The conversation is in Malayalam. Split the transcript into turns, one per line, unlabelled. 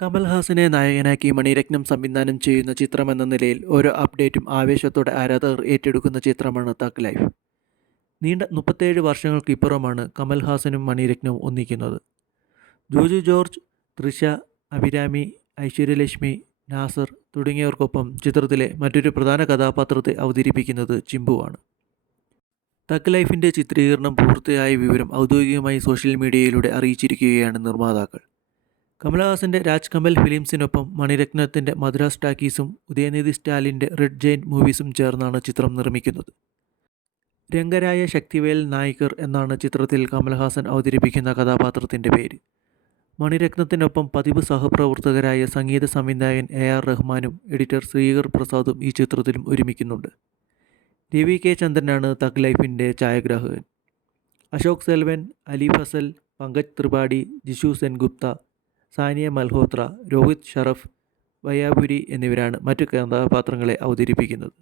കമൽഹാസനെ നായകനാക്കി മണിരത്നം സംവിധാനം ചെയ്യുന്ന ചിത്രമെന്ന നിലയിൽ ഓരോ അപ്ഡേറ്റും ആവേശത്തോടെ ആരാധകർ ഏറ്റെടുക്കുന്ന ചിത്രമാണ് തക് ലൈഫ്. നീണ്ട മുപ്പത്തേഴ് വർഷങ്ങൾക്കിപ്പുറമാണ് കമൽഹാസനും മണിരത്നവും ഒന്നിക്കുന്നത്. ജോജു ജോർജ് തൃഷ അഭിരാമി ഐശ്വര്യലക്ഷ്മി നാസർ തുടങ്ങിയവർക്കൊപ്പം ചിത്രത്തിലെ മറ്റൊരു പ്രധാന കഥാപാത്രത്തെ അവതരിപ്പിക്കുന്നത് ചിമ്പുവാണ് തക് ലൈഫിന്റെ ചിത്രീകരണം പൂർത്തിയായ വിവരം ഔദ്യോഗികമായി സോഷ്യൽ മീഡിയയിലൂടെ അറിയിച്ചിരിക്കുകയാണ് നിർമ്മാതാക്കൾ. കമലഹാസന്റെ രാജ് കമൽ ഫിലിംസിനൊപ്പം മണിരത്നത്തിന്റെ മദ്രാസ് ടാക്കീസും ഉദയനിധി സ്റ്റാലിന്റെ റെഡ് ജെയിൻ മൂവീസും ചേർന്നാണ് ചിത്രം നിർമ്മിക്കുന്നത്. രംഗരായ ശക്തിവേൽ നായികർ എന്നാണ് ചിത്രത്തിൽ കമൽഹാസൻ അവതരിപ്പിക്കുന്ന കഥാപാത്രത്തിന്റെ പേര്. മണിരത്നത്തിനൊപ്പം പതിവ് സഹപ്രവർത്തകരായ സംഗീത സംവിധായകൻ എ ആർ റഹ്മാനും എഡിറ്റർ ശ്രീകർ പ്രസാദും ഈ ചിത്രത്തിലും ഒരുമിക്കുന്നുണ്ട്. രവി കെ ചന്ദ്രനാണ് തഗ് ലൈഫിന്റെ ഛായാഗ്രാഹകൻ. അശോക് സെൽവൻ അലി ഫസൽ പങ്കജ് ത്രിപാഠി ജിഷു സെൻഗുപ്ത സാനിയ മൽഹോത്ര രോഹിത് ഷറഫ് വയാപുരി എന്നിവരാണ് മറ്റു കഥാപാത്രങ്ങളെ അവതരിപ്പിക്കുന്നത്.